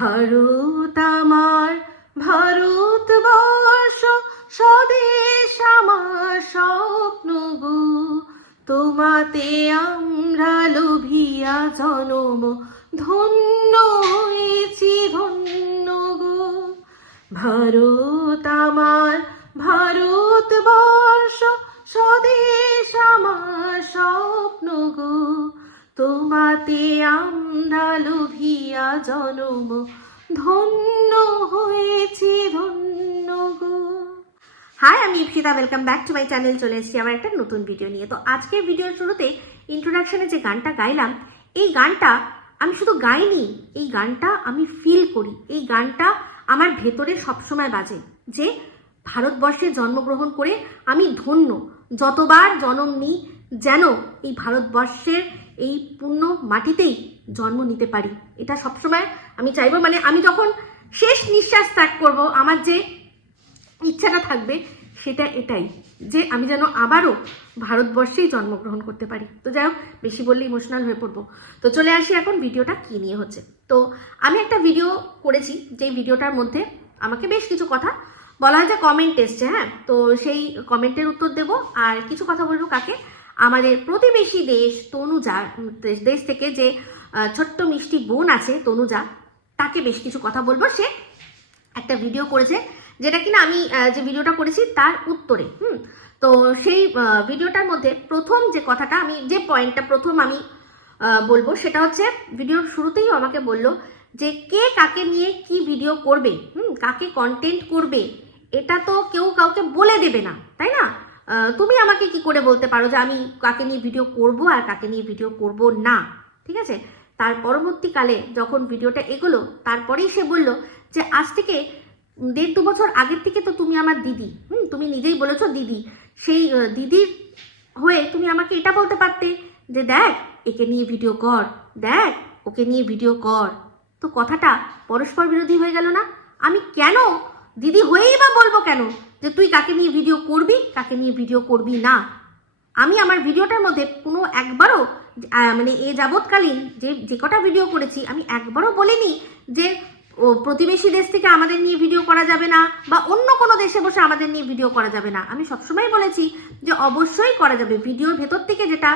ভারত আমার ভারতবর্ষ, স্বদেশ আমার স্বপ্ন গো। তোমাতে আমরা লোভিয়া জনম, ধন্য হয়েছি ধন্য গো। ভারত আমার ভারতবর্ষ, স্বদেশ আমার স্বপ্ন গো। তোমাতে আমরা লোভিয়া জনম, ধন্য হয়েছি ধন্য গো। হাই, আমি Ipsita, welcome back to my channel. চলে এসেছি আমার একটা নতুন ভিডিও নিয়ে। তো আজকের ভিডিওর শুরুতে ইন্ট্রোডাকশনে যে গানটা গাইলাম, এই গানটা আমি শুধু গাইনি, এই গানটা আমি ফিল করি। এই গানটা আমার ভেতরে সবসময় বাজে যে ভারতবর্ষে জন্মগ্রহণ করে আমি ধন্য। যতবার জন্ম নিই যেন এই ভারতবর্ষের এই পূর্ণ মাটিতেই জন্ম নিতে পারি, এটা সবসময় আমি চাইবো। মানে আমি যখন শেষ নিঃশ্বাস ত্যাগ করব, আমার যে ইচ্ছাটা থাকবে সেটা এটাই, যে আমি যেন আবারও ভারতবর্ষেই জন্মগ্রহণ করতে পারি। তো যাই হোক, বেশি বললে ইমোশনাল হয়ে পড়বো। তো চলে আসি এখন ভিডিওটা কী নিয়ে হচ্ছে। তো আমি একটা ভিডিও করেছি, যেই ভিডিওটার মধ্যে আমাকে বেশ কিছু কথা বলা হয় যে কমেন্ট এসছে। হ্যাঁ, তো সেই কমেন্টের উত্তর দেব আর কিছু কথা বলবো কাকে, আমাদের প্রতিবেশী দেশ তনুজা দেশ থেকে যে ছোট্ট মিষ্টি বোন আছে তনুজা, তাকে বেশ কিছু কথা বলবো। সে একটা ভিডিও করেছে, যেটা কিনা আমি যে ভিডিওটা করেছি তার উত্তরে। তো সেই ভিডিওটার মধ্যে প্রথম যে কথাটা, আমি যে পয়েন্টটা প্রথম আমি বলবো, সেটা হচ্ছে ভিডিওর শুরুতেই আমাকে বললো যে কে কাকে নিয়ে কি ভিডিও করবে, কাকে কন্টেন্ট করবে, এটা তো কেউ কাউকে বলে দেবে না, তাই না? তুমি আমাকে কি করে বলতে পারো যে আমি কাকে নিয়ে ভিডিও করব আর কাকে নিয়ে ভিডিও করব না? ঠিক আছে। তার পরবর্তীকালে যখন ভিডিওটা এগোলো, তারপরেই সে বলল যে আজ থেকে 1.5-2 বছর আগের থেকে তো তুমি আমার দিদি, তুমি নিজেই বলেছো দিদি, সেই দিদির হয়ে তুমি আমাকে এটা বলতে পারতে যে দেখ একে নিয়ে ভিডিও কর, দেখ ওকে নিয়ে ভিডিও কর। তো কথাটা পরস্পর বিরোধী হয়ে গেল না? আমি কেন দিদি হয়েই বা বলবো কেন যে তুই কাকে নিয়ে ভিডিও করবি, কাকে নিয়ে ভিডিও করবি না? আমি আমার ভিডিওটার মধ্যে কোনো একবারও মানে এ যাবৎকালীন যে কটা ভিডিও করেছি, আমি একবারও বলিনি যে প্রতিবেশী দেশ থেকে আমাদের নিয়ে ভিডিও করা যাবে না, বা অন্য কোনো দেশে বসে আমাদের নিয়ে ভিডিও করা যাবে না। আমি সবসময় বলেছি যে অবশ্যই করা যাবে। ভিডিওর ভেতর থেকে যেটা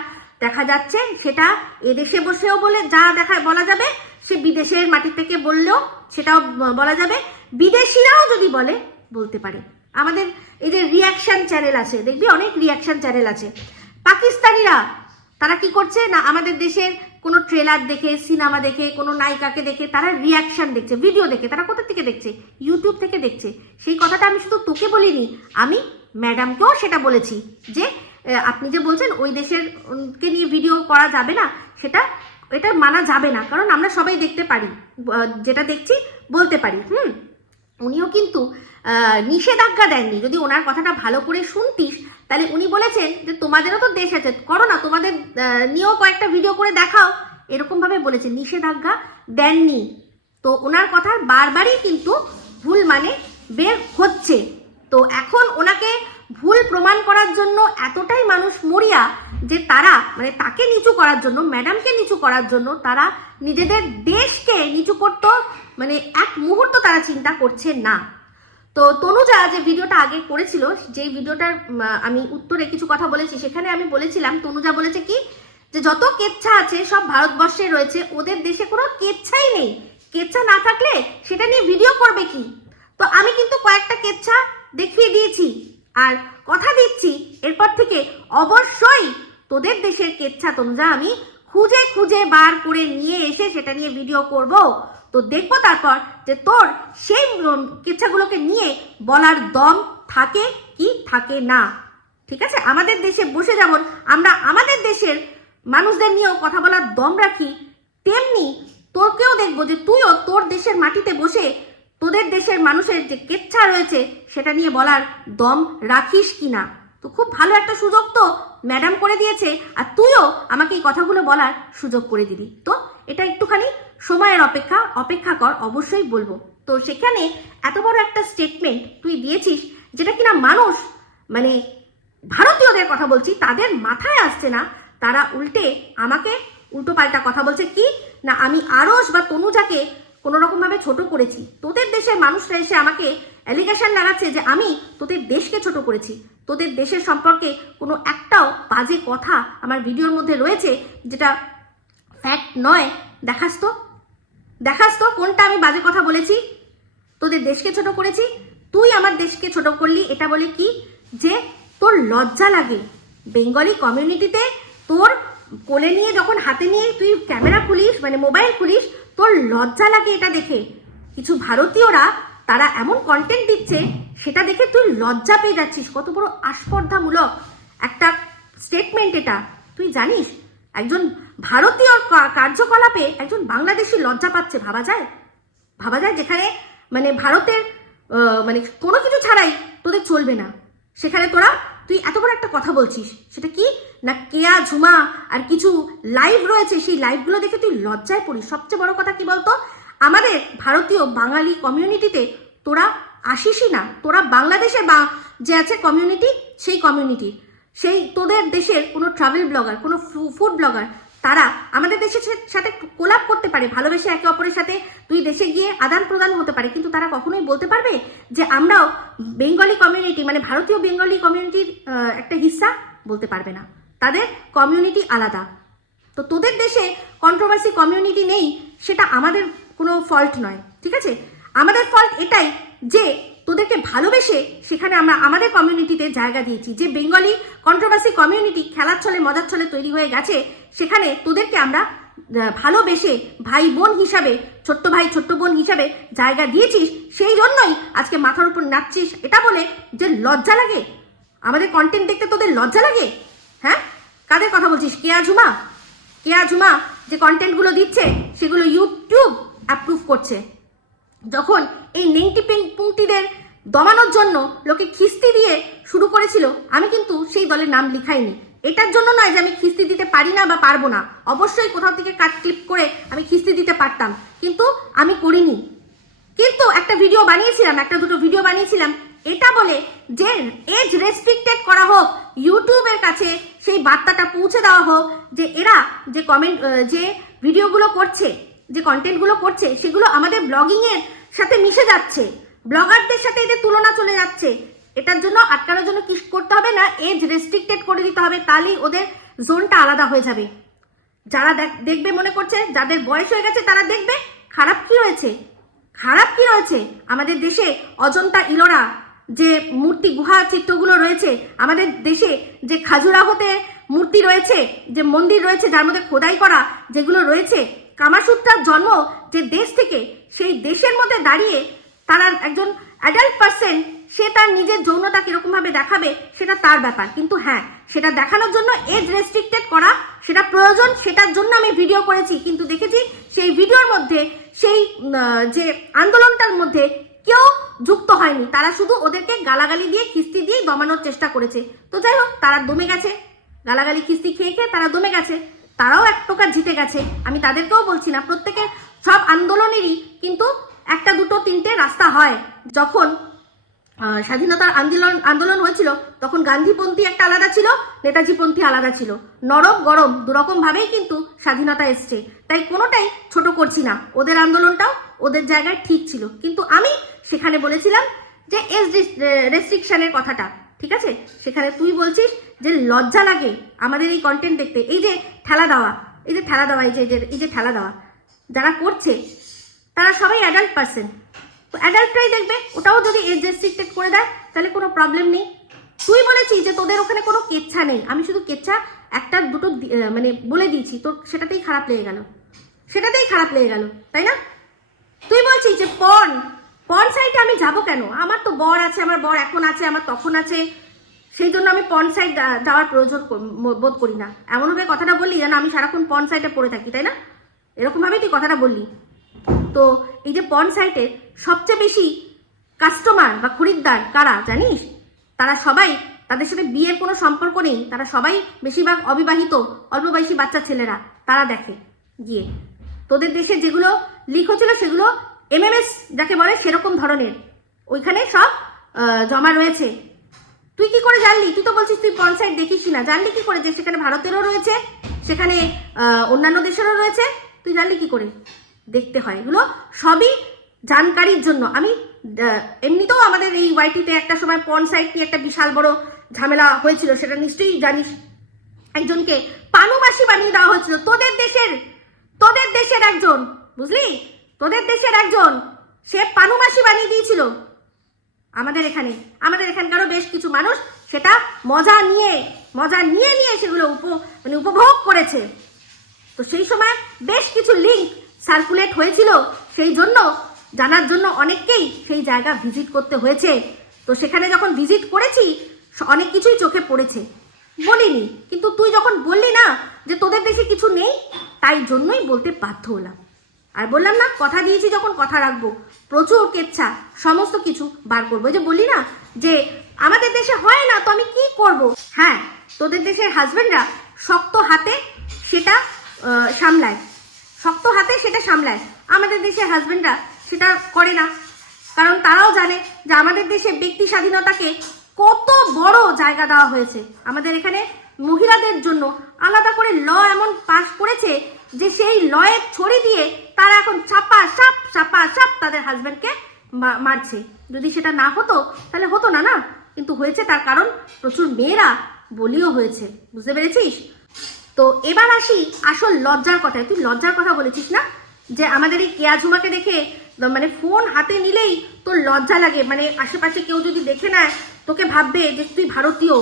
দেখা যাচ্ছে সেটা এদেশে বসেও যা বলা যাবে, সে বিদেশের মাটি থেকে বললেও সেটাও বলা যাবে। বিদেশিরাও যদি বলতে পারে। আমাদের এই যে রিয়াকশন চ্যানেল আছে, দেখবি অনেক রিয়াকশন চ্যানেল আছে। পাকিস্তানিরা তারা কি করছে না, আমাদের দেশের কোনো ট্রেলার দেখে, সিনেমা দেখে, কোনো নায়িকাকে দেখে তারা রিয়াকশন দেখছে, ভিডিও দেখে। তারা কোথা থেকে দেখছে? ইউটিউব থেকে দেখছে। সেই কথাটা আমি শুধু তোকে বলিনি, আমি ম্যাডামকেও সেটা বলেছি যে আপনি যে বলছেন ওই দেশের কে নিয়ে ভিডিও করা যাবে না, এটা মানা যাবে না, কারণ আমরা সবাই দেখতে পারি, যেটা দেখছি বলতে পারি। উনিও কিন্তু নিষেধাজ্ঞা দেননি। যদি ওনার কথাটা ভালো করে শুনতিস, তাহলে উনি বলেছেন যে তোমাদেরও তো দেশ আছে, করো না, তোমাদের নিয়েও কয়েকটা ভিডিও করে দেখাও, এরকমভাবে বলেছেন, নিষেধাজ্ঞা দেননি। তো ওনার কথার বারবারই কিন্তু ভুল মানে বের হচ্ছে। তো এখন ওনাকে ভুল প্রমাণ করার জন্য এতটাই মানুষ মরিয়া যে তারা মানে তাকে নিচু করার জন্য, ম্যাডামকে নিচু করার জন্য তারা নিজেদের দেশকে নিচু করতে মানে এক মুহূর্ত তারা চিন্তা করছে না। তো তনুজা যে ভিডিওটা আগে করেছিল, যেই ভিডিওটার আমি উত্তরে কিছু কথা বলেছি, সেখানে আমি বলেছিলাম, তনুজা বলেছে কি যে যত কেচ্ছা আছে সব ভারতবর্ষে রয়েছে, ওদের দেশে কোনো কেচ্ছাই নেই, কেচ্ছা না থাকলে সেটা নিয়ে ভিডিও করবে কি? তো আমি কিন্তু কয়েকটা কেচ্ছা দেখিয়ে দিয়েছি, আর কথা দিচ্ছি এরপর থেকে অবশ্যই তোদের দেশের কেচ্ছা তনুজা আমি খুঁজে খুঁজে বার করে নিয়ে এসে সেটা নিয়ে ভিডিও করব। তো দেখবো তারপর যে তোর সেই কেচ্ছাগুলোকে নিয়ে বলার দম থাকে কি থাকে না। ঠিক আছে, আমাদের দেশে বসে যেমন আমরা আমাদের দেশের মানুষদের নিয়েও কথা বলার দম রাখি, তেমনি তোরকেও দেখবো যে তুইও তোর দেশের মাটিতে বসে তোদের দেশের মানুষের যে কেচ্ছা রয়েছে সেটা নিয়ে বলার দম রাখিস কিনা। তো খুব ভালো একটা সুযোগ তো ম্যাডাম করে দিয়েছে, আর তুইও আমাকে এই কথাগুলো বলার সুযোগ করে দিবি। তো এটা একটুখানি সময়ের অপেক্ষা কর, অবশ্যই বলবো। তো সেখানে এত বড় একটা স্টেটমেন্ট তুই দিয়েছিস, যেটা কিনা মানুষ মানে ভারতীয়দের কথা বলছি, তাদের মাথায় আসছে না। তারা উল্টে আমাকে উল্টো পাল্টা কথা বলছে কি না, আমি আরস বা তনুজাকে কোনো রকমভাবে ছোট করেছি। তোদের দেশের মানুষরা এসে আমাকে অ্যালিগেশন লাগাচ্ছে যে আমি তোদের দেশকে ছোট করেছি। তোদের দেশের সম্পর্কে কোনো একটাও বাজে কথা আমার ভিডিওর মধ্যে রয়েছে যেটা ফ্যাক্ট নয়। দেখাস তো কোনটা আমি বাজে কথা বলেছি। তোদের দেশকে ছোট করেছি, তুই আমার দেশকে ছোট করলি এটা বলে কি যে তোর লজ্জা লাগে। বেঙ্গলি কমিউনিটিতে তোর কোলে নিয়ে যখন হাতে নিয়ে তুই ক্যামেরা খুলিস, মানে মোবাইল খুলিস, তোর লজ্জা লাগে এটা দেখে। কিছু ভারতীয়রা তারা এমন কন্টেন্ট দিচ্ছে সেটা দেখে তুই লজ্জা পেয়ে যাচ্ছিস। কত বড় আস্পর্ধামূলক একটা স্টেটমেন্ট এটা। তুই জানিস একজন ভারতীয় কার্যকলাপে একজন বাংলাদেশি লজ্জা পাচ্ছে? ভাবা যায় যেখানে মানে ভারতের মানে কোনো কিছু ছাড়াই তোদের চলবে না, সেখানে তুই এত বড় একটা কথা বলছিস। সেটা কি না, কেয়া ঝুমা আর কিছু লাইভ রয়েছে, সেই লাইভগুলো দেখে তুই লজ্জায় পড়িস। সবচেয়ে বড় কথা কি বলতো, আমাদের ভারতীয় বাঙালি কমিউনিটিতে তোরা আসিসই না। তোরা বাংলাদেশের যে আছে কমিউনিটি, সেই কমিউনিটি, সেই তোদের দেশের কোনো ট্রাভেল ব্লগার, কোনো ফুড ব্লগার, তারা আমাদের দেশের সাথে কোলাপ করতে পারে, ভালোবেসে একে অপরের সাথে দুই দেশে গিয়ে আদান প্রদান হতে পারে, কিন্তু তারা কখনোই বলতে পারবে যে আমরাও বেঙ্গলি কমিউনিটি, মানে ভারতীয় বেঙ্গলি কমিউনিটির একটা হিস্সা? বলতে পারবে না। তাদের কমিউনিটি আলাদা। তো তোদের দেশে কন্ট্রোভার্সি কমিউনিটি নেই, সেটা আমাদের কোনো ফল্ট নয়, ঠিক আছে? আমাদের ফল্ট এটাই যে তোদেরকে ভালোবেসে সেখানে আমরা আমাদের কমিউনিটিতে জায়গা দিয়েছি। যে বেঙ্গলি কন্ট্রোভার্সি কমিউনিটি খেলার ছলে মজার ছলে তৈরি হয়ে গেছে, সেখানে তোদেরকে আমরা ভালোবেসে ভাই বোন হিসাবে, ছোট্ট ভাই ছোট্ট বোন হিসাবে জায়গা দিয়েছিস। সেই জন্যই আজকে মাথার উপর নাচছিস এটা বলে যে লজ্জা লাগে। আমাদের কন্টেন্ট দেখতে তোদের লজ্জা লাগে? হ্যাঁ, কাদের কথা বলছিস? কেয়া ঝুমা যে কন্টেন্টগুলো দিচ্ছে সেগুলো ইউটিউব অ্যাপ্রুভ করছে। যখন এই নেংটি পুংটিদের দমানোর জন্য লোকে খিস্তি দিয়ে শুরু করেছিল, আমি কিন্তু সেই দলের নাম লিখাইনি। এটার জন্য নয় যে আমি খিস্তি দিতে পারি না বা পারবো না, অবশ্যই কোথাও থেকে কাট ক্লিপ করে আমি খিস্তি দিতে পারতাম, কিন্তু আমি করিনি। কিন্তু একটা ভিডিও বানিয়েছিলাম, একটা দুটো ভিডিও বানিয়েছিলাম এটা বলে যে এজ রেস্ট্রিক্টেড করা হোক, ইউটিউবের কাছে সেই বার্তাটা পৌঁছে দেওয়া হোক যে এরা যে যে ভিডিওগুলো করছে, যে কন্টেন্টগুলো করছে, সেগুলো আমাদের ব্লগিংয়ের সাথে মিশে যাচ্ছে, ব্লগারদের সাথে এদের তুলনা চলে যাচ্ছে। এটার জন্য আটকানোর জন্য কি করতে হবে না, এজ রেস্ট্রিক্টেড করে দিতে হবে, তাহলেই ওদের জোনটা আলাদা হয়ে যাবে। যারা দেখবে মনে করছে যাদের বয়স হয়ে গেছে তারা দেখবে, খারাপ কি রয়েছে? আমাদের দেশে অজন্তা ইলোরা যে মূর্তি গুহা চিত্রগুলো রয়েছে, আমাদের দেশে যে খাজুরাহোতে মূর্তি রয়েছে, যে মন্দির রয়েছে যার মধ্যে খোদাই করা যেগুলো রয়েছে, কামাসূত্রার জন্ম যে দেশ থেকে, সেই দেশের মধ্যে দাঁড়িয়ে তারা একজন অ্যাডাল্ট পার্সন, সে তার নিজের যৌনতা কিরকম ভাবে দেখাবে সেটা তার ব্যাপার। কিন্তু হ্যাঁ, সেটা দেখানোর জন্য এজ রেস্ট্রিক্টেড করা সেটা প্রয়োজন, সেটার জন্য আমি ভিডিও করেছি। কিন্তু দেখেছি সেই ভিডিওর মধ্যে, সেই যে আন্দোলনটার মধ্যে কেউ যুক্ত হয়নি, তারা শুধু ওদেরকে গালাগালি দিয়ে খিস্তি দিয়ে দমানোর চেষ্টা করেছে। তো যাই হোক, তারা দমে গেছে, গালাগালি খিস্তি খেয়ে খেয়ে তারা দমে গেছে, তারাও এক প্রকার জিতে গেছে। আমি তাদেরকেও বলছি না, প্রত্যেকের সব আন্দোলনেরই কিন্তু একটা দুটো তিনটে রাস্তা হয়। যখন স্বাধীনতার আন্দোলন হয়েছিল তখন গান্ধীপন্থী একটা আলাদা ছিল, নেতাজিপন্থী আলাদা ছিল, নরম গরম দুরকম ভাবেই কিন্তু স্বাধীনতা এসছে। তাই কোনোটাই ছোট করছি না, ওদের আন্দোলনটাও ওদের জায়গায় ঠিক ছিল। কিন্তু আমি সেখানে বলেছিলাম যে এজ রেস্ট্রিকশনের কথাটা, ঠিক আছে? সেখানে তুই বলছিস যে লজ্জা লাগে আমাদের এই কন্টেন্ট দেখতে। এই যে ঠেলা দেওয়া, এই যে ঠেলা দেওয়া যারা করছে তারা সবাই অ্যাডাল্ট পার্সন, অ্যাডাল্টরাই দেখবে। ওটাও যদি এজ রেস্ট্রিক্টেড করে দেয় তাহলে কোনো প্রবলেম নেই। তুই বলেছিস যে তোদের ওখানে কোনো কেচ্ছা নেই, আমি শুধু কেচ্ছা একটা দুটো মানে বলে দিয়েছি, তোর সেটাতেই খারাপ লেগে গেল, তাই না? তুই বলছিস যে পর্ন সাইটে আমি যাব কেন? আমার তো বর আছে, আমার বর এখন আছে, আমার তখন আছে, সেই জন্য আমি পর্ন সাইট যাওয়ার প্রয়োজন বোধ করি না। এমনভাবে কথাটা বললি যেন আমি সারাক্ষণ পর্ন সাইটে পড়ে থাকি, তাই না? এরকমভাবেই তুই কথাটা বললি। তো এই যে পর্ন সাইটে সবচেয়ে বেশি কাস্টমার বা খরিদ্দার কারা জানিস? তারা সবাই, তাদের সাথে বিয়ের কোনো সম্পর্ক নেই, তারা সবাই বেশিরভাগ অবিবাহিত অল্প বয়সী বাচ্চা ছেলেরা, তারা দেখে গিয়ে। তোদের দেশে যেগুলো লিক হচ্ছিল সেগুলো MMS যাকে বলে সেরকম ধরনের ওইখানে সব জমা রয়েছে। তুই কি করে জানলি? তুই তো বলছিস তুই পর্ন সাইট দেখিস না, জানলি কি করে যে সেখানে ভারতেরও রয়েছে, সেখানে অন্যান্য দেশেরও রয়েছে? তুই জানলি কি করে? দেখতে হয়। এগুলো সবই জানকারির জন্য। আমি এমনিতেও আমাদের এই ওয়াইটিতে একটা সময় পর্ন সাইট নিয়ে একটা বিশাল বড় ঝামেলা হয়েছিল, সেটা নিশ্চয়ই জানিস। একজনকে পানুমাসি বানিয়ে দেওয়া হয়েছিল তোদের দেশের একজন, বুঝলি, তোদের দেশের একজন, সে পানুমাসি বানিয়ে দিয়েছিল আমাদের এখানকারও বেশ কিছু মানুষ সেটা মজা নিয়ে সেগুলো উপভোগ করেছে। তো সেই সময় বেশ কিছু লিঙ্ক সার্কুলেট হয়েছিল, সেই জন্য জানার জন্য অনেককেই সেই জায়গা ভিজিট করতে হয়েছে। তো সেখানে যখন ভিজিট করেছি অনেক কিছুই চোখে পড়েছে, বলিনি, কিন্তু তুই যখন বললি না যে তোদের দেশে কিছু নেই, তাই জন্যই বলতে বাধ্য হলাম। আর বললাম না, কথা দিয়েছি যখন কথা রাখবো, প্রচুর কেচ্ছা সমস্ত কিছু বার করবো। যে বললি না যে আমাদের দেশে হয় না, তো আমি কি করব? হ্যাঁ, তোদের দেশের হাজবেন্ডরা শক্ত হাতে সেটা সামলায়, আমাদের দেশের হাজবেন্ডরা সেটা করে না, কারণ তারাও জানে যে আমাদের দেশে ব্যক্তি স্বাধীনতাকে কত বড় জায়গা দেওয়া হয়েছে। আমাদের এখানে মহিলাদের জন্য আলাদা করে ল এমন পাস করেছে যে সেই লয়ের ছড়ি দিয়ে তারা এখন চাপা সাপ তাদের হাজবেন্ডকে মারছে। যদি সেটা না হতো তাহলে হতো না, কিন্তু হয়েছে, তার কারণ প্রচুর মেয়েরা বলিও হয়েছে, বুঝতে পেরেছিস? তো এবার আসি আসল লজ্জার কথায়। তুই লজ্জার কথা বলেছিস না, যে আমাদের এই কেয়া ঝুমাকে দেখে মানে ফোন হাতে নিলেই তোর লজ্জা লাগে, মানে আশেপাশে কেউ যদি দেখে নেয় তোকে ভাববে যে তুই ভারতীয়,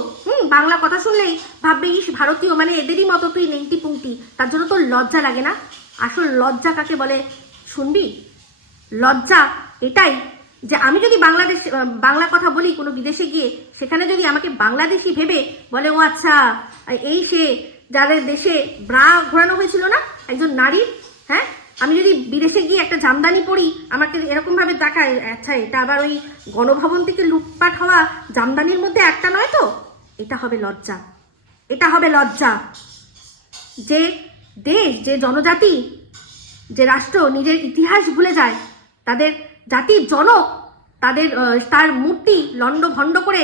বাংলা কথা শুনলেই ভাববে ইস ভারতীয়, মানে এদেরই মতো তুই নেংটি পুংটি, তার জন্য তোর লজ্জা লাগে না? আসল লজ্জা কাকে বলে শুনবি? লজ্জা এটাই যে আমি যদি বাংলা কথা বলি কোনো বিদেশে গিয়ে, সেখানে যদি আমাকে বাংলাদেশি ভেবে বলে ও আচ্ছা এই সে যাদের দেশে ব্রা ঘোরানো হয়েছিল না একজন নারী, হ্যাঁ, আমি যদি বিদেশে গিয়ে একটা জামদানি পরি, আমাকে এরকম ভাবে দেখায়, আচ্ছা এটা আবার ওই গণভবন থেকে লুটপাট হওয়া জামদানির মধ্যে একটা নয় তো? এটা হবে লজ্জা। যে দেশ, যে জনজাতি, যে রাষ্ট্র নিজের ইতিহাস ভুলে যায়, তাদের জাতির জনক তার মূর্তি লন্ডভন্ড করে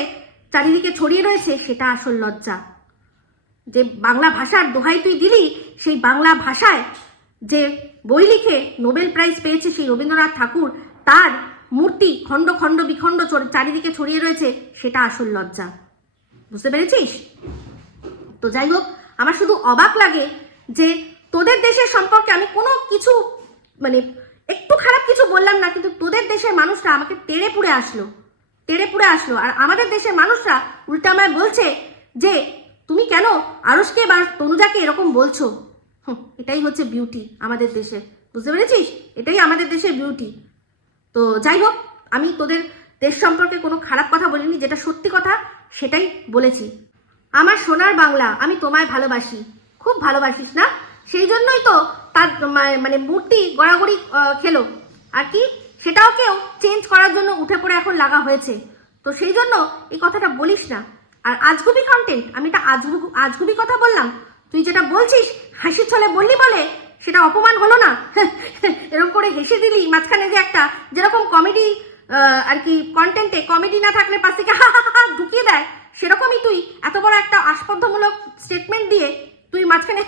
চারিদিকে ছড়িয়ে রয়েছে, সেটা আসল লজ্জা। যে বাংলা ভাষার দোহাই তুই দিলি, সেই বাংলা ভাষায় যে বই লিখে নোবেল প্রাইজ পেয়েছে সেই রবীন্দ্রনাথ ঠাকুর, তার মূর্তি খণ্ড খণ্ড বিখণ্ড চারিদিকে ছড়িয়ে রয়েছে, সেটা আসল লজ্জা। বুঝতে পেরেছিস? তো যাই হোক, আমার শুধু অবাক লাগে যে তোদের দেশের সম্পর্কে আমি কোনো কিছু মানে একটু খারাপ কিছু বললাম না, কিন্তু তোদের দেশের মানুষরা আমাকে তেড়ে পুড়ে আসলো, আর আমাদের দেশের মানুষরা উল্টা আমায় বলছে যে তুমি কেন আরশকে বা তনুজাকে এরকম বলছো। এটাই হচ্ছে বিউটি আমাদের দেশে, বুঝতে পেরেছিস? এটাই আমাদের দেশের বিউটি। তো যাই হোক, আমি তোদের দেশ সম্পর্কে কোনো খারাপ কথা বলিনি, যেটা সত্যি কথা সেটাই বলেছি। আমার সোনার বাংলা, আমি তোমায় ভালোবাসি, খুব ভালোবাসিস না? সেই জন্যই তো তার মানে মূর্তি গড়াগড়ি খেলো, আর কি সেটাও কেউ চেঞ্জ করার জন্য উঠে পড়ে এখন লাগা হয়েছে। তো সেই জন্য এই কথাটা বলিস না। আর আজগুবি কন্টেন্ট, আমি এটা আজগুবি কথা বললাম, তুই যেটা বলছিস হাসির ছলে বললি বলে সেটা অপমান হলো না? এরকম করে হেসে দিলি মাঝখানে, যে একটা যেরকম কমেডি আর কি কন্টেন্টে কমেডি না থাকলে পাশ থেকে ঢুকিয়ে দেয়, সেরকমই তুই এত বড় একটা আস্পর্ধমূলক স্টেটমেন্ট দিয়ে তুই মাঝখানে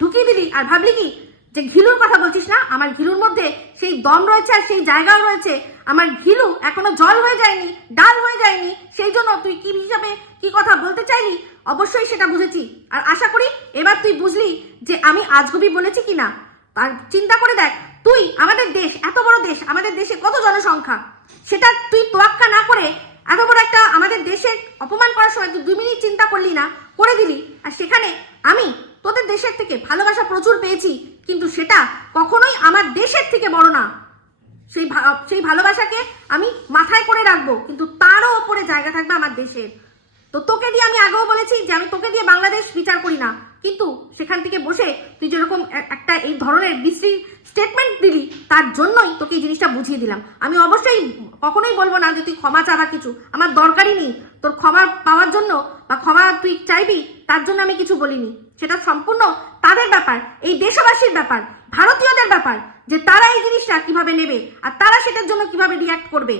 ঢুকিয়ে দিলি। আর ভাবলি কি যে ঘিলুর কথা বলছিস না? আমার ঘিলুর মধ্যে সেই দম রয়েছে আর সেই জায়গাও রয়েছে, আমার ঘিলু এখনো জল হয়ে যায়নি, ডাল হয়ে যায়নি, সেই জন্য তুই কি হিসাবে কি কথা বলতে চাইলি অবশ্যই সেটা বুঝেছি। আর আশা করি এবার তুই বুঝলি যে আমি আজগুবি বলেছি কিনা। আর চিন্তা করে দেখ, তুই আমাদের দেশ, এত বড় দেশ, আমাদের দেশে কত জনসংখ্যা, সেটা তুই তোয়াক্কা না করে এত বড় একটা আমাদের দেশের অপমান করার সময় তুই 2 মিনিট চিন্তা করলি না, করে দিলি। আর সেখানে আমি তোদের দেশের থেকে ভালোবাসা প্রচুর পেয়েছি, কিন্তু সেটা কখনোই আমার দেশের থেকে বড় না। সেই ভালোবাসাকে আমি মাথায় করে রাখবো, কিন্তু তারও ওপরে জায়গা থাকবে আমার দেশের। তো তোকে দিয়ে আমি আগেও বলেছি যে আমি তোকে দিয়ে বাংলাদেশ বিচার করি না, কিন্তু সেখান থেকে বসে তুই যেরকম একটা এই ধরনের বিশ্রী স্টেটমেন্ট দিলি, তার জন্যই তোকে এই জিনিসটা বুঝিয়ে দিলাম। আমি অবশ্যই কখনোই বলবো না যে তুই ক্ষমা চাবা কিছু, আমার দরকারই নেই। তোর ক্ষমা পাওয়ার জন্য বা ক্ষমা তুই চাইবি তার জন্য আমি কিছু বলিনি, সেটা সম্পূর্ণ তাদের ব্যাপার, এই দেশবাসীর ব্যাপার, ভারতীয়দের ব্যাপার, যে তারা এই জিনিসটা কিভাবে নেবে আর তারা সেটার জন্য কিভাবে রিয়াক্ট করবে।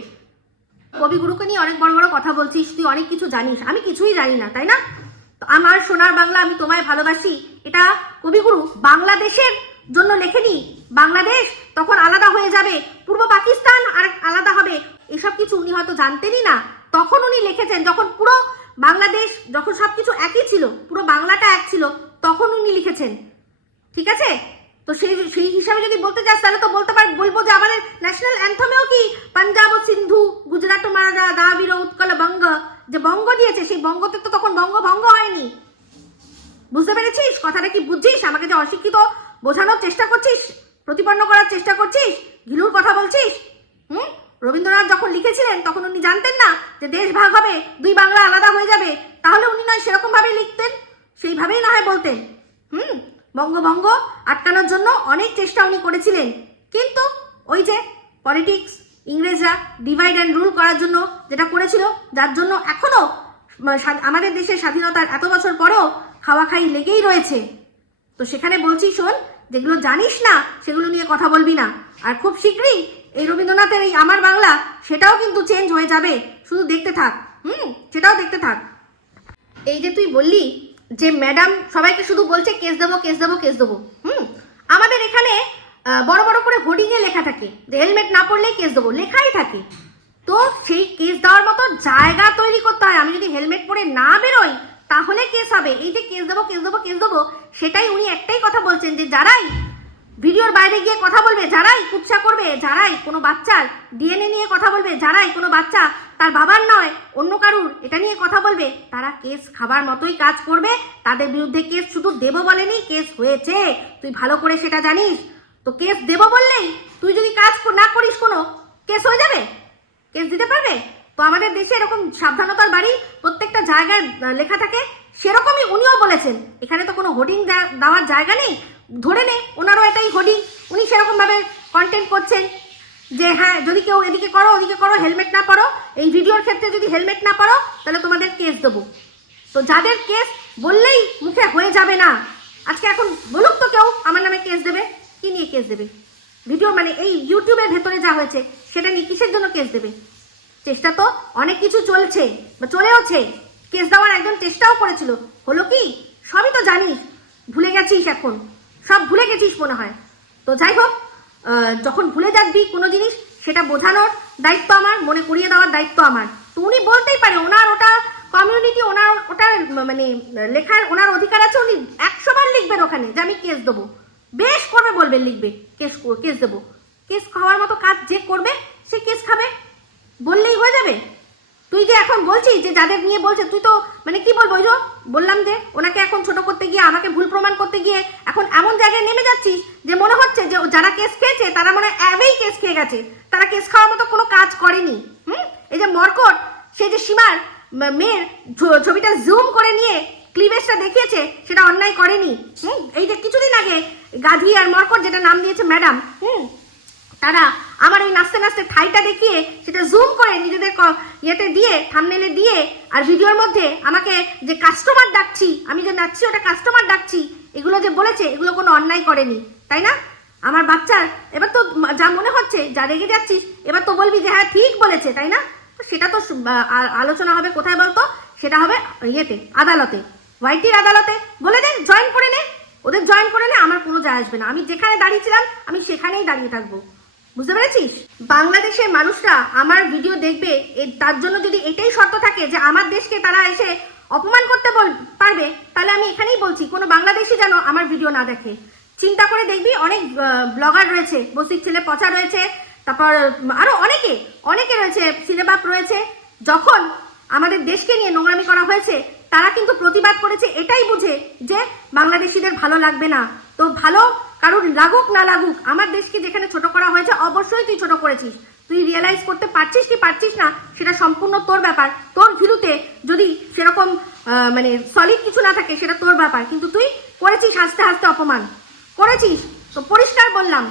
কবিগুরুকে নিয়ে অনেক বড় বড় কথা বলছিস, তুই অনেক কিছু জানিস, আমি কিছুই জানি না, তাই না? আমার সোনার বাংলা, আমি তোমায় ভালোবাসি, এটা কবিগুরু বাংলাদেশের জন্য লেখেনি বাংলাদেশ তখন আলাদা হয়ে যাবে, পূর্ব পাকিস্তান আর আলাদা হবে, এসব কিছু উনি হয়তো জানতেনই না। তখন উনি লিখেছেন যখন পুরো বাংলাদেশ, যখন সবকিছু একই ছিল, পুরো বাংলাটা এক ছিল, তখন উনি লিখেছেন। ঠিক আছে, তো সেই হিসাবে যদি বলতে চাস তাহলে তো বলবো যে আমাদের ন্যাশনাল অ্যান্থমেও কি পাঞ্জাব ও সিন্ধু, গুজরাট ও মারাঠা, দ্রাবিড় উৎকল বঙ্গ, যে বঙ্গ দিয়েছে সেই বঙ্গতে তো তখন বঙ্গ হয়নি। বুঝতে পেরেছিস কথাটা? কি বুঝছিস? আমাকে যে অশিক্ষিত বোঝানোর চেষ্টা করছিস, প্রতিপন্ন করার চেষ্টা করছিস, ঘিলুর কথা বলছিস। রবীন্দ্রনাথ যখন লিখেছিলেন তখন উনি জানতেন না যে দেশ ভাগ হবে, দুই বাংলা আলাদা হয়ে যাবে? তাহলে উনি নয় সেরকম ভাবেই লিখতেন, সেইভাবেই না হয় বলতেন। বঙ্গ আটকানোর জন্য অনেক চেষ্টা উনি করেছিলেন, কিন্তু ওই যে পলিটিক্স, ইংরেজরা ডিভাইড অ্যান্ড রুল করার জন্য যেটা করেছিল, যার জন্য এখনো আমাদের দেশের স্বাধীনতার এত বছর পরেও খাওয়া খাই লেগেই রয়েছে। তো সেখানে বলছি শোন, যেগুলো জানিস না সেগুলো নিয়ে কথা বলবি না। আর খুব শীঘ্রই এই রবীন্দ্রনাথের এই আমার বাংলা, সেটাও কিন্তু চেঞ্জ হয়ে যাবে, শুধু দেখতে থাক। সেটাও দেখতে থাক। এই যে তুই বললি যে ম্যাডাম সবাইকে শুধু বলছে কেস দেবো কেস দেবো কেস দেবো, আমাদের এখানে বড় বড় করে হোর্ডিংয়ে লেখা থাকে যে হেলমেট না পরলেই কেস দেবো, লেখাই থাকে। তো সেই কেস দেওয়ার মতো জায়গা তৈরি করতে হয়। আমি যদি হেলমেট পরে না বেরোই তাহলে কেস হবে। এই যে কেস দেবো কেস দেবো কেস দেবো, সেটাই উনি একটাই কথা বলছেন যে যারাই ভিডিওর বাইরে গিয়ে কথা বলবে, যারাই কুৎসা করবে, যারাই কোনো বাচ্চার ডিএনএ নিয়ে কথা বলবে, যারাই কোনো বাচ্চা তার বাবার নয় অন্য কারুর এটা নিয়ে কথা বলবে, তারা কেস খাবার মতোই কাজ করবে। তাদের বিরুদ্ধে কেস শুধু দেবো বলেনি, কেস হয়েছে, তুই ভালো করে সেটা জানিস। তো কেস দেবো বললেই তুই যদি কাজ না করিস কোনো, কেস হয়ে যাবে, কেস দিতে পারবে? তো আমাদের দেশে এরকম সাবধানতার বাড়ি প্রত্যেকটা জায়গায় লেখা থাকে, সেরকমই উনিও বলেছেন। এখানে তো কোনো হোর্ডিং দেওয়ার জায়গা নেই, ধরে নে ওনারও এটাই হোর্ডিং। উনি সেরকম ভাবে কন্টেন্ট করছেন যে হ্যাঁ যদি কেউ এদিকে করো ওদিকে করো, হেলমেট না পরো, এই ভিডিওর ক্ষেত্রে যদি হেলমেট না পরো তাহলে তোমাদের কেস দেবো। তো যাদের কেস বললেই মুখে হয়ে যাবে না, আজকে এখন বলুক তো কেউ আমার নামে কেস দেবে, কি নিয়ে কেস দেবে? ভিডিও মানে এই ইউটিউবের ভেতরে যা হয়েছে সেটা নিয়ে কিসের জন্য কেস দেবে? চেষ্টা তো অনেক কিছু চলছে বা চলেওছে, কেস দেওয়ার একজন চেষ্টাও করেছিল, হলো কি? সবই তো জানিস, ভুলে গেছিস, এখন সব ভুলে গেছিস মনে হয়। তো যাই হোক, যখন ভুলে যাবি কোনো জিনিস সেটা বোঝানোর দায়িত্ব আমার, মনে করিয়ে দেওয়ার দায়িত্ব আমার। তো উনি বলতেই পারে, ওনার ওটা কমিউনিটি, ওনার ওটা মানে লেখার ওনার অধিকার আছে, উনি 100 বার লিখবেন ওখানে যে আমি কেস দেবো, বেশ করবে বলবেন, লিখবে কেস দেবো। কেস খাওয়ার মতো কাজ যে করবে সে কেস খাবে, বললেই হয়ে যাবে। তুই যে এখন বলছিস যে যাদের নিয়ে বলছে, তুই তো মানে কি বলবো, ওই যে বললাম যে ওনাকে এখন ছোট করতে গিয়ে, আমাকে ভুল প্রমাণ করতে গিয়ে এখন এমন জায়গায় নেমে যাচ্ছিস যে মনে হচ্ছে যে যারা কেস খেয়েছে তারা মনে হয় অ্যাবেই কেস খেয়ে গেছে, তারা কেস খাওয়ার মতো কোনো কাজ করেনি। এই যে মর্কট, সে যে সীমার মেয়ের ছবিটা জুম করে নিয়ে ক্লিভেজটা দেখিয়েছে, সেটা অন্যায় করেনি। এই যে কিছুদিন আগে গাধি আর মর্কট, যেটা নাম দিয়েছে ম্যাডাম, তারা আমার ওই নাচতে নাচতে ঠাইটা দেখিয়ে সেটা জুম করে নিজেদের ইয়েতে দিয়ে, থাম্বনেলে দিয়ে, আর ভিডিওর মধ্যে আমাকে যে কাস্টমার ডাকছি, আমি যে নাচছি ওটা কাস্টমার ডাকছি, এগুলো যে বলেছে, এগুলো কোনো অন্যায় করেনি, তাই না? আমার বাচ্চার এবার তো যা মনে হচ্ছে, যা রেগে যাচ্ছিস, এবার তো বলবি যে হ্যাঁ ঠিক বলেছে, তাই না? তো সেটা তো আলোচনা হবে কোথায় বলতো? সেটা হবে ইয়েতে, আদালতে, ওয়াইটির আদালতে। বলে দে, জয়েন করে নে, ওদের জয়েন করে নে, আমার কোনো যায় আসবে না। আমি যেখানে দাঁড়িয়েছিলাম আমি সেখানেই দাঁড়িয়ে থাকবো। বুঝতে পেরেছিস? বাংলাদেশের মানুষরা আমার ভিডিও দেখবে, তার জন্য যদি এটাই শর্ত থাকে যে আমার দেশকে তারা এসে অপমান করতে পারবে, তাহলে আমি এখানেই বলছি কোনো বাংলাদেশি যেন আমার ভিডিও না দেখে। চিন্তা করে দেখবি, অনেক ব্লগার রয়েছে, বস্তির ছেলে পচা রয়েছে, তারপর আরো অনেকে রয়েছে, সিলেবাপ রয়েছে। যখন আমাদের দেশকে নিয়ে নোংরামি করা হয়েছে, তারা কিন্তু প্রতিবাদ করেছে এটাই বুঝে যে বাংলাদেশিদের ভালো লাগবে না। তো ভালো কারণ লাগুক না লাগুক, আমার দেশকে যেখানে ছোট করা হয়েছে, অবশ্যই তুই ছোট করেছিস। তুই রিয়েলাইজ করতে পারছিস কি পারছিস না সেটা সম্পূর্ণ তোর ব্যাপার। তোর ভিডিওতে যদি সেরকম মানে সলিড কিছু না থাকে সেটা তোর ব্যাপার, কিন্তু তুই করেছিস হাসতে হাসতে অপমান করেছিস। তো পরিষ্কার বললাম,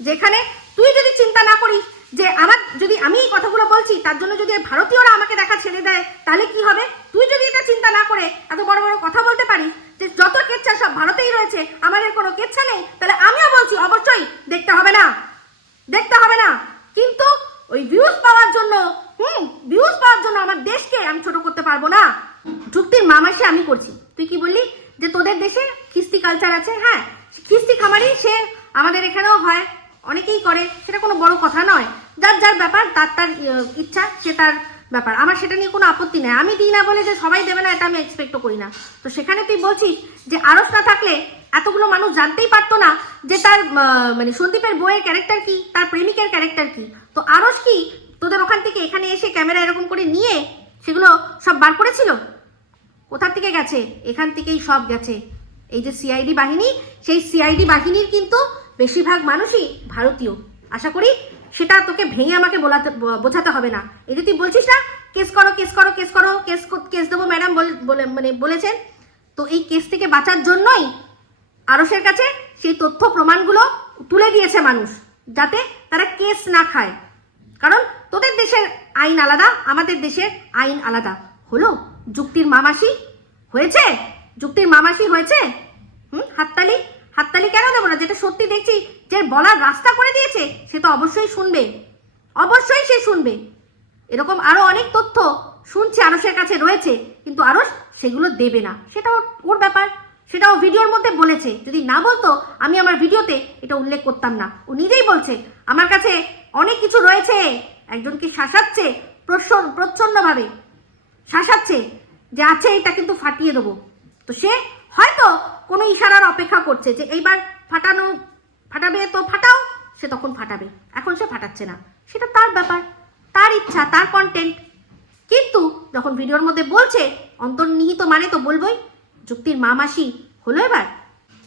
যেখানে তুই যদি চিন্তা না করিস যে আমার, যদি আমি এই কথাগুলো বলছি তার জন্য যদি ভারতীয়রা আমাকে দেখা ছেড়ে দেয় তাহলে কি হবে, তুই যদি এটা চিন্তা না করে এত বড় বড় কথা বলতে পারিস যে যত কেচ্ছা সব ভারতেই রয়েছে, আমাদের কোনো কেচ্ছা নেই, তাহলে আমিও বলছি অবশ্যই দেখতে হবে না। কিন্তু ওই ভিউজ পাওয়ার জন্য আমার দেশকে আমি ছোট করতে পারবো না। যুক্তির মামাসে আমি করছি। তুই কি বললি যে তোদের দেশে খিস্তি কালচার আছে? হ্যাঁ, কিস্তি খামারি সে আমাদের এখানেও হয়, অনেকেই করে, সেটা কোনো বড় কথা নয়। যার যার ব্যাপার, তার তার ইচ্ছা, সে তার ব্যাপার, আমার সেটা নিয়ে কোনো আপত্তি নেই। আমি দিই না বলে যে সবাই দেবে না এটা আমি এক্সপেক্টও করি না। তো সেখানে তুই বলছিস যে আরস না থাকলে এতগুলো মানুষ জানতেই পারতো না যে তার মানে সন্দীপের বইয়ের ক্যারেক্টার কি, তার প্রেমিকের ক্যারেক্টার কি। তো আরস কি তোদের ওখান থেকে এখানে এসে ক্যামেরা এরকম করে নিয়ে সেগুলো সব বার করেছিল? কোথা থেকে গেছে? এখান থেকেই সব গেছে। এই যে সিআইডি বাহিনী, সেই সিআইডি বাহিনীর কিন্তু বেশিরভাগ মানুষই ভারতীয়। আশা করি সেটা তোকে ভেঙে আমাকে বোঝাতে হবে না। এই যে তুই বলছিস না কেস করো কেস করো কেস করো, কেস দেবো ম্যাডাম মানে বলেছেন, তো এই কেস থেকে বাঁচার জন্যই আরসের কাছে সেই তথ্য প্রমাণগুলো তুলে দিয়েছে মানুষ, যাতে তারা কেস না খায়। কারণ তোদের দেশের আইন আলাদা, আমাদের দেশের আইন আলাদা। হলো যুক্তির মামাসি হয়েছে, যুক্তির মামাসি হয়েছে। হাততালি, হাততালি কেন দেবো না? যেটা সত্যি দেখছি, যে বলার রাস্তা করে দিয়েছে, সে তো অবশ্যই শুনবে, অবশ্যই সে শুনবে। এরকম আরো অনেক তথ্য শুনছি আরসের কাছে রয়েছে, কিন্তু আরস সেগুলো দেবে না, সেটা ওর ব্যাপার, সেটাও ভিডিওর মধ্যে বলেছে। যদি না বলতো আমি আমার ভিডিওতে এটা উল্লেখ করতাম না। ও নিজেই বলছে আমার কাছে অনেক কিছু রয়েছে, একজনকে শাসাচ্ছে, প্রচ্ছন্নভাবে শাসাচ্ছে যে আছে এটা কিন্তু ফাটিয়ে দেবো। তো সে হয়তো কোনো ইশারার অপেক্ষা করছে যে এইবার ফাটাবে, তো ফাটাও, সে তখন ফাটাবে। এখন সে ফাটাচ্ছে না, সেটা তার ব্যাপার, তার ইচ্ছা, তার কন্টেন্ট। কিন্তু যখন ভিডিওর মধ্যে বলছে অন্তর্নিহিত মানে তো বলবোই। যুক্তির মা মাসি হলো এবার।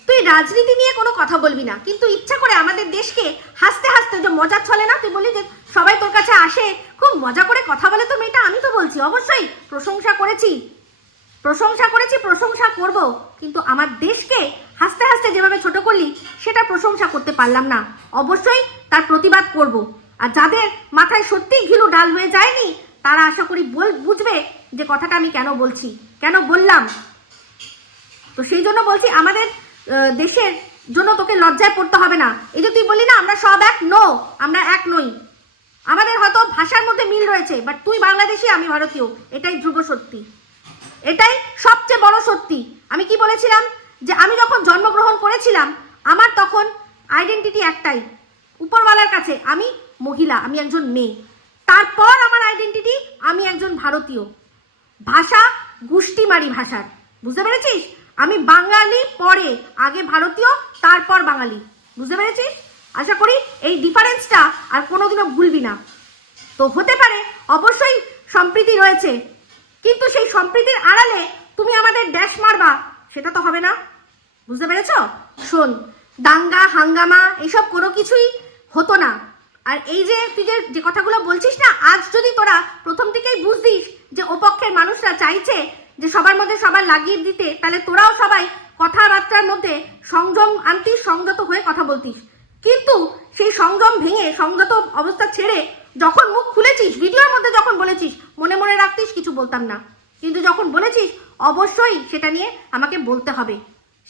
তুই রাজনীতি নিয়ে কোনো কথা বলবি না, কিন্তু ইচ্ছা করে আমাদের দেশকে হাসতে হাসতে যে মজা চলে না, তুই বলি যে সবাই তোর কাছে আসে খুব মজা করে কথা বলে, তো মেয়েটা আমি তো বলছি অবশ্যই প্রশংসা করেছি, প্রশংসা করব, কিন্তু আমার দেশকে হাসতে হাসতে যেভাবে ছোট করলি সেটা প্রশংসা করতে পারলাম না। অবশ্যই তার প্রতিবাদ করব। আর যাদের মাথায় সত্যিই ঘিলু ডাল হয়ে যায়নি, তারা আশা করি বুঝবে যে কথাটা আমি কেন বলছি, কেন বললাম। তো সেই জন্য বলছি আমাদের দেশের জন্য তোকে লজ্জায় পড়তে হবে না। এই যে তুই বললি না আমরা সব এক, নো, আমরা এক নই। আমাদের হয়তো ভাষার মধ্যে মিল রয়েছে, বাট তুই বাংলাদেশি, আমি ভারতীয়, এটাই ধ্রুব সত্যি, এটাই সবচেয়ে বড় সত্যি। আমি কি বলেছিলাম যে আমি যখন জন্মগ্রহণ করেছিলাম আমার তখন আইডেন্টিটি একটাই, উপরওয়ালার কাছে আমি মহিলা, আমি একজন মেয়ে। তারপর আমার আইডেন্টিটি আমি একজন ভারতীয়। ভাষা গুষ্টিমারি ভাষার, বুঝতে পেরেছিস? আমি বাঙালি পরে, আগে ভারতীয় তারপর বাঙালি, বুঝতে পেরেছিস? আশা করি এই ডিফারেন্সটা আর কোনোদিনও ভুলবি না। তো হতে পারে অবশ্যই সম্প্রীতি রয়েছে, কিন্তু সেই সম্প্রীতির আড়ালে তুমি আমাদের ড্যাশ মারবা, সেটা তো হবে না, বুঝতে পেরেছ? শোন, দাঙ্গা হাঙ্গামা এইসব কোনো কিছুই হতো না। আর এই যে তুই যে কথাগুলো বলছিস না, আজ যদি তোরা প্রথম থেকেই বুঝতিস যে ওপক্ষের মানুষরা চাইছে যে সবার মধ্যে সবার লাগিয়ে দিতে, তাহলে তোরাও সবাই কথাবার্তার মধ্যে সংযম আনতিস, সংযত হয়ে কথা বলতিস। কিন্তু সেই সংযম ভেঙে, সংযত অবস্থা ছেড়ে যখন মুখ খুলেছিস, ভিডিওর মধ্যে যখন বলেছিস, মনে মনে রাখতিস কিছু বলতাম না, কিন্তু যখন বলেছিস অবশ্যই সেটা নিয়ে আমাকে বলতে হবে।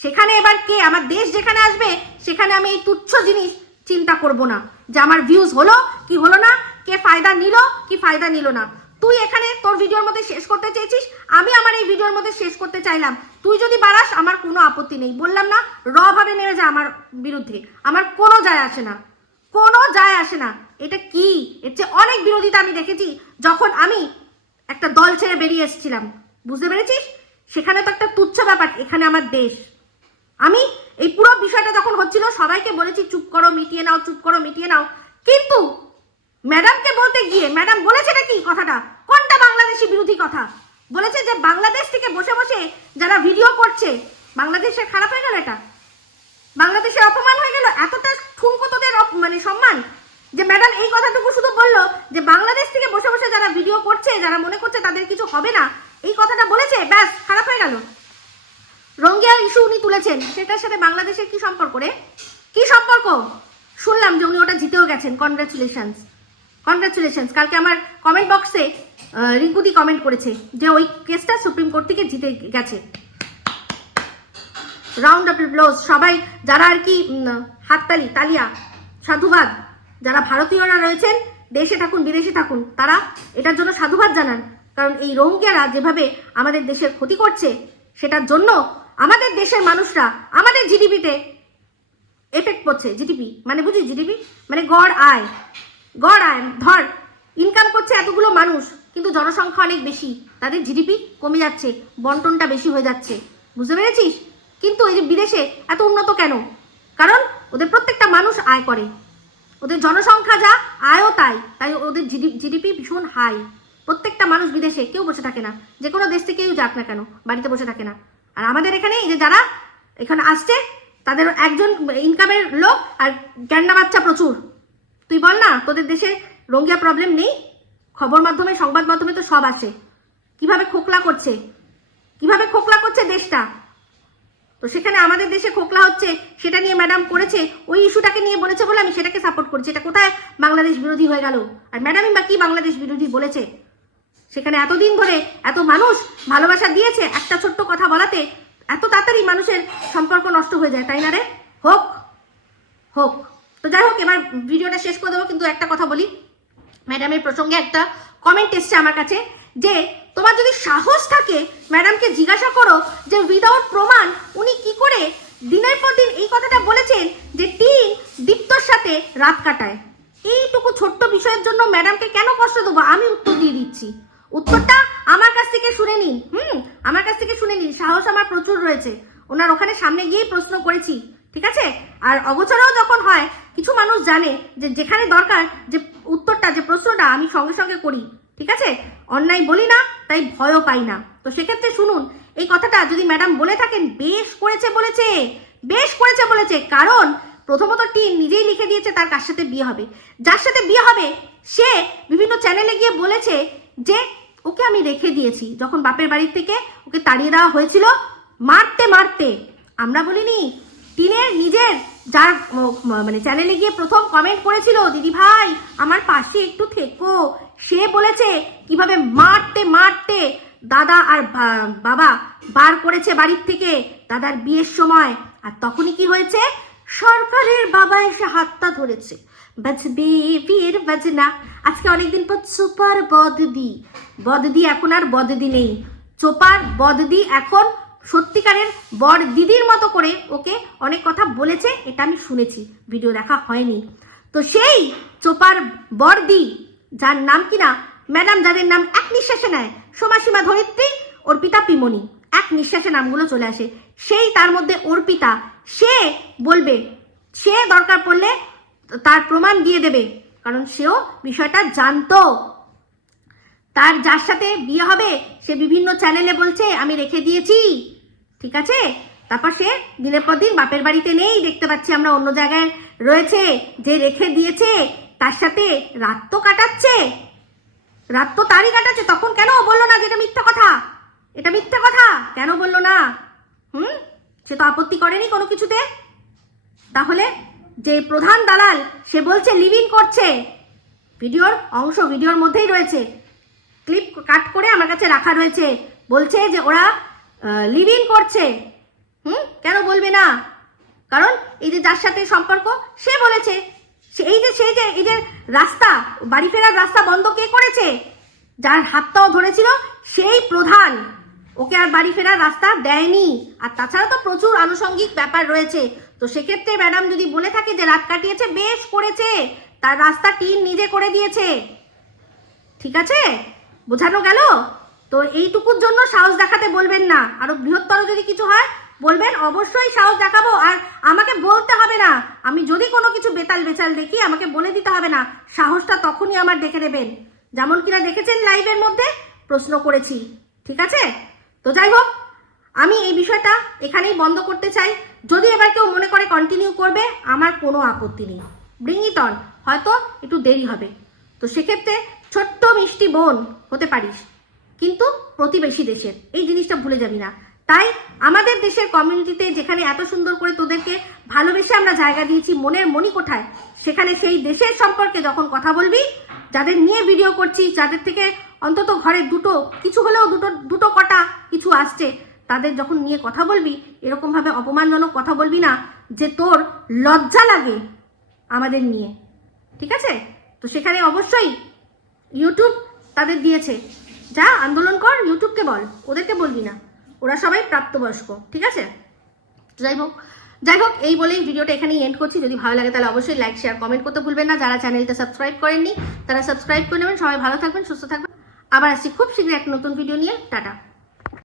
সেখানে এবার কে, আমার দেশ যেখানে আসবে সেখানে আমি এই তুচ্ছ জিনিস চিন্তা করব না যে আমার ভিউজ হলো কি হলো না, কে ফায়দা নিল কি ফায়দা নিল না। তুই এখানে তোর ভিডিওর মধ্যে শেষ করতে চেয়েছিস, আমি আমার এই ভিডিওর মধ্যে শেষ করতে চাইলাম। তুই যদি বাড়াস আমার কোনো আপত্তি নেই, বললাম না, র ভাবে নেমে যা আমার বিরুদ্ধে, আমার কোনো যায় আসে না, কোনো যায় আসে না। এটা কি, এর চেয়ে অনেক বিরোধিতা আমি দেখেছি যখন আমি একটা দল ছেড়ে বেরিয়ে এসেছিলাম, বুঝতে পেরেছিস? সেখানে তো একটা তুচ্ছ ব্যাপার, এখানে আমার দেশ। আমি এই পুরো বিষয়টা যখন হচ্ছিল সবাইকে বলেছি চুপ করো, মিটিয়ে নাও, চুপ করো, মিটিয়ে নাও। কিন্তু ম্যাডামকে বলতে গিয়ে ম্যাডাম বলেছে নাকি কথাটা, কোনটা বাংলাদেশি বিরোধী কথা বলেছে, যে বাংলাদেশ থেকে বসে বসে যারা ভিডিও করছে, বাংলাদেশের খারাপ হয়ে গেল, এটা বাংলাদেশের অপমান হয়ে গেল। এতটা ঠুনকো তোদের মানে সম্মান যে ম্যাডাম এই কথাটুকু শুধু বললো যে বাংলাদেশ থেকে বসে বসে যারা ভিডিও করছে, যারা মনে করছে তাদের কিছু হবে না, এই কথাটা বলেছে, ব্যাস খারাপ হয়ে গেল। রোহিঙ্গা ইস্যু উনি তুলেছেন, সেটার সাথে বাংলাদেশের কি সম্পর্ক রে? কি সম্পর্ক? শুনলাম যে উনি ওটা জিতেও গেছেন, কনগ্রাচুলেশনস, কনগ্রাচুলেশনস। কালকে আমার কমেন্ট বক্সে রিঙ্কুদি কমেন্ট করেছে যে ওই কেসটা সুপ্রিম কোর্ট থেকে জিতে গেছে। রাউন্ড অফ অ্যাপ্লজ সবাই যারা আর কি, হাততালি, তালিয়া, সাধুবাদ। যারা ভারতীয়রা রয়েছেন, দেশে থাকুন বিদেশে থাকুন, তারা এটার জন্য সাধুবাদ জানান। কারণ এই রোহিঙ্গারা যেভাবে আমাদের দেশের ক্ষতি করছে, সেটার জন্য আমাদের দেশের মানুষরা আমাদের জিডিপিতে এফেক্ট পড়ছে। জিডিপি মানে বুঝি, জিডিপি মানে গড় আয়, গড় আয়। ধর ইনকাম করছে এতগুলো মানুষ, কিন্তু জনসংখ্যা অনেক বেশি, তাদের জিডিপি কমে যাচ্ছে, বন্টনটা বেশি হয়ে যাচ্ছে, বুঝতে পেরেছিস? কিন্তু এই যে বিদেশে এত উন্নত কেন? কারণ ওদের প্রত্যেকটা মানুষ আয় করে, ওদের জনসংখ্যা যা, আয়ও তাই, তাই ওদের জিডিপি ভীষণ হাই। প্রত্যেকটা মানুষ বিদেশে কেউ বসে থাকে না, যে কোনো দেশ থেকেই যাক না কেন, বাড়িতে বসে থাকে না। আর আমাদের এখানে এই যে যারা এখানে আসছে, তাদের একজন ইনকামের লোক আর গ্যান্ডা বাচ্চা প্রচুর। তুই বল না, তোদের দেশে রোগিয়া প্রবলেম নেই? খবর মাধ্যমে, সংবাদ মাধ্যমে তো সব আসে, কিভাবে খোকলা করছে, কিভাবে খোকলা করছে দেশটা। তো সেখানে আমাদের দেশে খোকলা হচ্ছে, সেটা নিয়ে ম্যাডাম করেছে, ওই ইস্যুটাকে নিয়ে বলেছে বলে আমি সেটাকে সাপোর্ট করছি। এটা কোথায় বাংলাদেশ বিরোধী হয়ে গেল? আর ম্যাডামই বা কি বাংলাদেশ বিরোধী বলেছে? সেখানে এতদিন ধরে এত মানুষ ভালোবাসা দিয়েছে, একটা ছোট্ট কথা বলাতে এত তাড়াতাড়ি মানুষের সম্পর্ক নষ্ট হয়ে যায়, তাই না রে? হোক হোক। তো যাই হোক, এবার ভিডিওটা শেষ করে দেবো, কিন্তু একটা কথা বলি। ম্যাডামের প্রসঙ্গে একটা কমেন্ট এসছে আমার কাছে, যে তোমার যদি সাহস থাকে ম্যাডামকে জিজ্ঞাসা করো যে উইদাউট প্রমাণ উনি কি করে দিনের পর দিন এই কথাটা বলেছেন যে টিন দীপ্তর সাথে রাত কাটায়। এইটুকু ছোট্ট বিষয়ের জন্য ম্যাডামকে কেন কষ্ট দেবো? আমি উত্তর দিয়ে দিচ্ছি, উত্তরটা আমার কাছ থেকে শুনে নিন। আমার কাছ থেকে শুনে নিন, সাহস আমার প্রচুর রয়েছে। ওনার ওখানে সামনে গিয়েই প্রশ্ন করেছি, ঠিক আছে? আর অগোচরেও যখন হয়, কিছু মানুষ জানে যে যেখানে দরকার যে উত্তরটা, যে প্রশ্নটা আমি সঙ্গে সঙ্গে করি, ঠিক আছে? অন্যায় বলি না, তাই ভয়ও পাই না। তো সেক্ষেত্রে শুনুন, এই কথাটা যদি ম্যাডাম বলে থাকেন, বেশ করেছে বলেছে, বেশ করেছে বলেছে। কারণ প্রথমত টিন নিজেই লিখে দিয়েছে তার কার সাথে বিয়ে হবে। যার সাথে বিয়ে হবে সে বিভিন্ন চ্যানেলে গিয়ে বলেছে যে ওকে আমি রেখে দিয়েছি, যখন বাপের বাড়ির থেকে ওকে তাড়িয়ে দেওয়া হয়েছিল মারতে মারতে। আমরা বলিনি? টিনের নিজের যার মানে চ্যানেলে গিয়ে প্রথম কমেন্ট করেছিল, দিদি ভাই আমার পাশে একটু থেকো, সে বলেছে কিভাবে মারতে মারতে দাদা আর বাবা বার করেছে বাড়ির থেকে দাদার বিয়ের সময়। আর তখনই কি হয়েছে? সরকারের বাবা এসে হাতটা ধরেছে, বাজবে বিয়ের বাজনা। আজকে অনেকদিন পর চোপার বদদি, বদদি এখন আর বদদি নেই, চোপার বদদি এখন সত্যিকারের বর দিদির মতো করে ওকে অনেক কথা বলেছে, এটা আমি শুনেছি, ভিডিও দেখা হয়নি। তো সেই চোপার বরদি, যার নাম কিনা ম্যাডাম, যাদের নাম এক নিঃশ্বাসে নেয়, সোমাসীমা ধরিত্রী, অর্পিতা পিমনি, এক নিঃশ্বাসে নামগুলো চলে আসে, সেই তার মধ্যে অর্পিতা, সে বলবে, সে দরকার পড়লে তার প্রমাণ দিয়ে দেবে, কারণ সেও বিষয়টা জানতো। তার যার সাথে বিয়ে হবে সে বিভিন্ন চ্যানেলে বলছে আমি রেখে দিয়েছি, ঠিক আছে? তারপর সে দিনের পর দিন বাপের বাড়িতে নেই, দেখতে পাচ্ছি আমরা অন্য জায়গায় রয়েছে। যে রেখে দিয়েছে তার সাথে রাত তো কাটাচ্ছে, রাত তো তারই কাটাচ্ছে। তখন কেন বললো না যে এটা মিথ্যা কথা, এটা মিথ্যা কথা? কেন বললো না? সে তো আপত্তি করেনি কোনো কিছুতে। তাহলে যে প্রধান দালাল সে বলছে লিভ ইন করছে, ভিডিওর অংশ ভিডিওর মধ্যেই রয়েছে, ক্লিপ কাট করে আমার কাছে রাখা রয়েছে, বলছে যে ওরা লিভ ইন করছে। কেন বলবে না? কারণ এই যে যার সাথে সম্পর্ক সে বলেছে, এই যে রাস্তা, বাড়ি ফেরার রাস্তা বন্ধ কে করেছে? যার হাতটাও ধরেছিল সেই প্রধান, ওকে আর বাড়ি ফেরার রাস্তা দেয়নি। আর তাছাড়া তো প্রচুর আনুষঙ্গিক ব্যাপার রয়েছে। তো সেক্ষেত্রে ম্যাডাম যদি বলে থাকে যে রাত কাটিয়েছে, বেশ করেছে, তার রাস্তা টিন নিজে করে দিয়েছে, ঠিক আছে? বোঝানো গেল? তো এইটুকুর জন্য সাহস দেখাতে বলবেন না, আরো বৃহত্তর যদি কিছু হয় বলবেন, অবশ্যই সাহস দেখাবো। আর আমাকে বলতে হবে না, আমি যদি কোনো কিছু বেতাল বেচাল দেখি আমাকে বলে দিতে হবে না, সাহসটা তখনই আমার দেখে নেবেন, যেমন কিনা দেখেছেন লাইভের মধ্যে প্রশ্ন করেছি, ঠিক আছে? তো যাই হোক, আমি এই বিষয়টা এখানেই বন্ধ করতে চাই। যদি এবার কেউ মনে করে কন্টিনিউ করবে, আমার কোনো আপত্তি নেই, ব্রিং ইট অন, হয়তো একটু দেরি হবে। তো সেক্ষেত্রে ছোট্ট মিষ্টি বোন হতে পারিস, কিন্তু প্রতিবেশী দেশের, এই জিনিসটা ভুলে যাবি না। তাই আমাদের দেশের কমিউনিটিতে যেখানে এত সুন্দর করে তোদেরকে ভালোবেসে আমরা জায়গা দিয়েছি মনের মণিকোঠায়, সেখানে সেই দেশের সম্পর্কে যখন কথা বলবি, যাদের নিয়ে ভিডিও করছি, যাদের থেকে অন্তত ঘরে কিছু হলেও দুটো কটা কিছু আসছে, তাদের যখন নিয়ে কথা বলবি, এরকমভাবে অপমানজনক কথা বলবি না যে তোর লজ্জা লাগে আমাদের নিয়ে, ঠিক আছে? তো সেখানে অবশ্যই ইউটিউব তাদের দিয়েছে, যা আন্দোলন কর, ইউটিউবকে বল, ওদেরকে বলবি না, ওরা সবাই প্রাপ্তবয়স্ক, ঠিক আছে? যাই হোক, যাই হোক, এই বলেই ভিডিওটা এখানেই এন্ড করছি। যদি ভালো লাগে তাহলে অবশ্যই লাইক, শেয়ার, কমেন্ট করতে ভুলবেন না। যারা চ্যানেলটা সাবস্ক্রাইব করেননি তারা সাবস্ক্রাইব করে নেবেন। সবাই ভালো থাকবেন, সুস্থ থাকবেন। আবার আসছি খুব শীঘ্রই একটা নতুন ভিডিও নিয়ে। টাটা।